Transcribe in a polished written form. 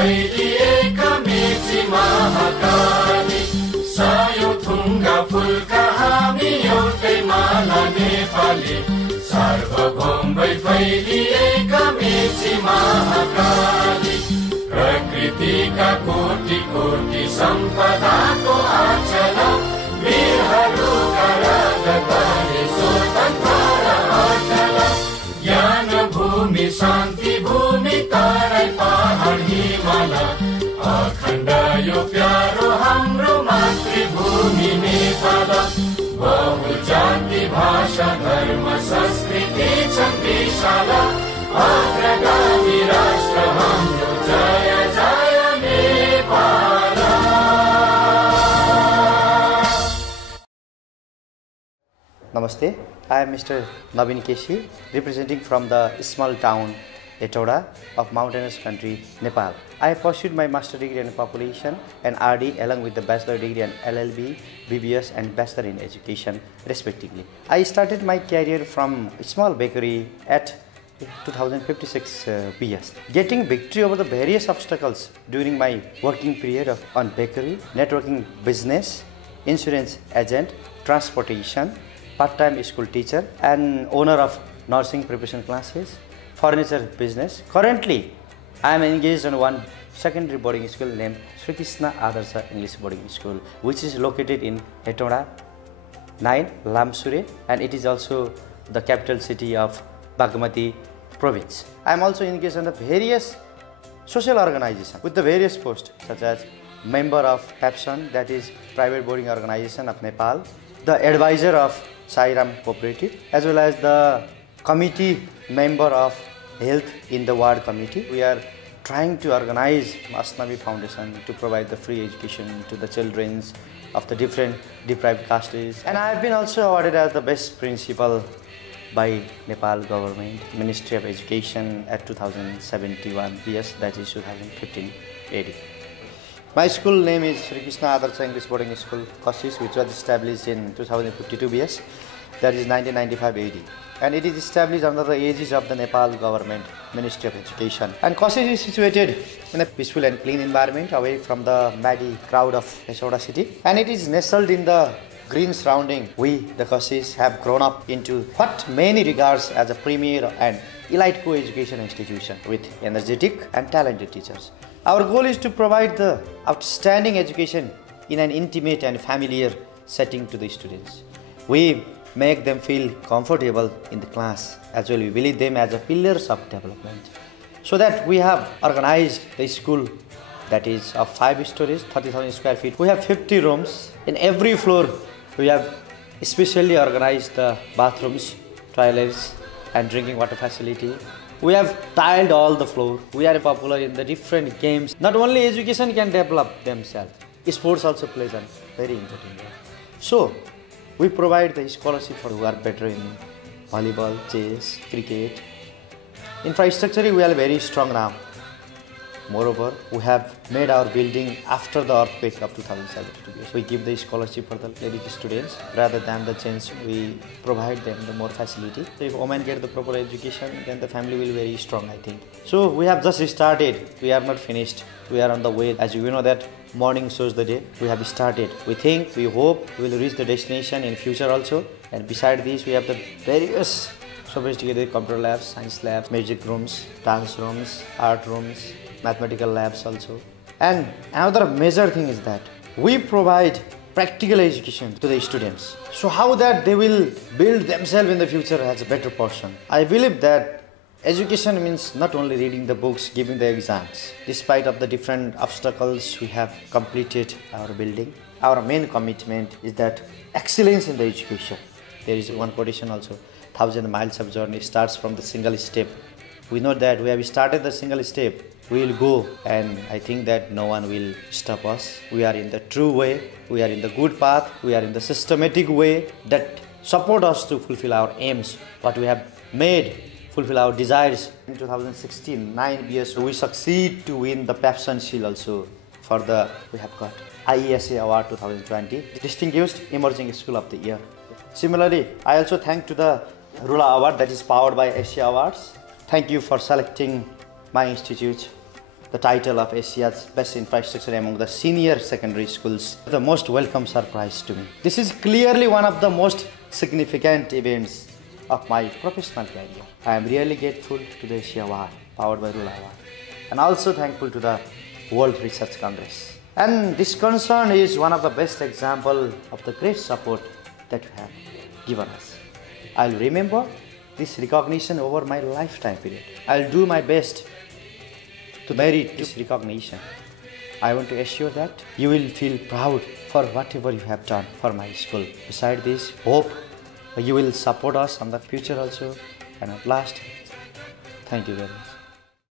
फैलिएका मेची महाकाली सायौं थुङ्गा फुलका हामी एउटै माला नेपाली सार्वभौम भई फैलिएका मेची महाकाली प्रकृतिका कोटि कोटि सम्पदाको आचल वीरहरूका रगतले स्वतन्त्र र अचल ज्ञान भूमि शान्ति भूमि तराई पहाड हिमाल अखण्ड यो प्यारो हाम्रो मातृभूमि नेपाल बहु जाति भाषा धर्म संस्कृति छन् विशाल अग्रगामी राष्ट्र हाम्रो जय जय Nepal. Namaste, I am Mr. Navin Keshi, representing from the small town Hetauda of mountainous country, Nepal. I pursued my master degree in population and RD along with the bachelor degree in LLB, BBS and bachelor in education respectively. I started my career from a small bakery at 2056 BS, getting victory over the various obstacles during my working period on bakery, networking business, insurance agent, transportation, part-time school teacher and owner of nursing preparation classes, furniture business. Currently, I am engaged in one secondary boarding school named Sri Krishna Adarsa English Boarding School, which is located in Hetauda 9, Lamsure, and it is also the capital city of Bagmati province. I am also engaged in the various social organizations with the various posts such as member of PAPSON, that is Private Boarding Organization of Nepal, the advisor of Sairam Cooperative, as well as the committee member of health in the ward committee. We are trying to organize Asnavi Foundation to provide the free education to the children of the different deprived castes. And I have been also awarded as the best principal by Nepal government, Ministry of Education at 2071 BS, that is 2015 AD. My school name is Sri Krishna Adarsa English Boarding School, Kosis, which was established in 2052 BS, that is 1995 AD. And it is established under the aegis of the Nepal government, Ministry of Education. And Kosis is situated in a peaceful and clean environment away from the muddy crowd of Hetauda city. And it is nestled in the green surrounding. We, the Kosis, have grown up into what many regards as a premier and elite co-education institution with energetic and talented teachers. Our goal is to provide the outstanding education in an intimate and familiar setting to the students. We make them feel comfortable in the class, as well we believe them as a pillars of development. So that we have organized the school that is of 5 stories, 30,000 square feet. We have 50 rooms. In every floor we have especially organized the bathrooms, toilets and drinking water facility. We have tiled all the floor. We are popular in the different games. Not only education can develop themselves, sports also plays a very important role. So, we provide the scholarship for who are better in volleyball, chess, cricket. Infrastructure, we are very strong now. Moreover, we have made our building after the earthquake of 2072. We give the scholarship for the lady students rather than the chance. We provide them the more facility. So if women get the proper education, then the family will be very strong, I think. So we have just started. We are not finished. We are on the way. As you know that morning shows the day. We have started. We think, we hope we will reach the destination in future also. And beside this, we have the various sophisticated computer labs, science labs, music rooms, dance rooms, art rooms, mathematical labs also. And another major thing is that we provide practical education to the students. So how that they will build themselves in the future as a better person. I believe that education means not only reading the books, giving the exams. Despite of the different obstacles we have completed our building, our main commitment is that excellence in the education. There is one quotation also, 1,000 miles of journey starts from the single step. We know that we have started the single step. We will go, and I think that no one will stop us. We are in the true way, we are in the good path, we are in the systematic way that support us to fulfill our aims, what we have made, fulfill our desires. In 2016, 9 years, we succeed to win the PAPSON Seal also for the, we have got IESA Award 2020, Distinguished Emerging School of the Year. Similarly, I also thank to the Rula Award that is powered by Asia Awards. Thank you for selecting my institute the title of Asia's best infrastructure among the senior secondary schools. The most welcome surprise to me. This is clearly one of the most significant events of my professional career. I am really grateful to the Asia Award, powered by Rula Award, and also thankful to the World Research Congress. And this concern is one of the best examples of the great support that you have given us. I'll remember this recognition over my lifetime period. I'll do my best to merit this recognition. I want to assure that you will feel proud for whatever you have done for my school. Besides this, hope you will support us in the future also. And at last, thank you very much.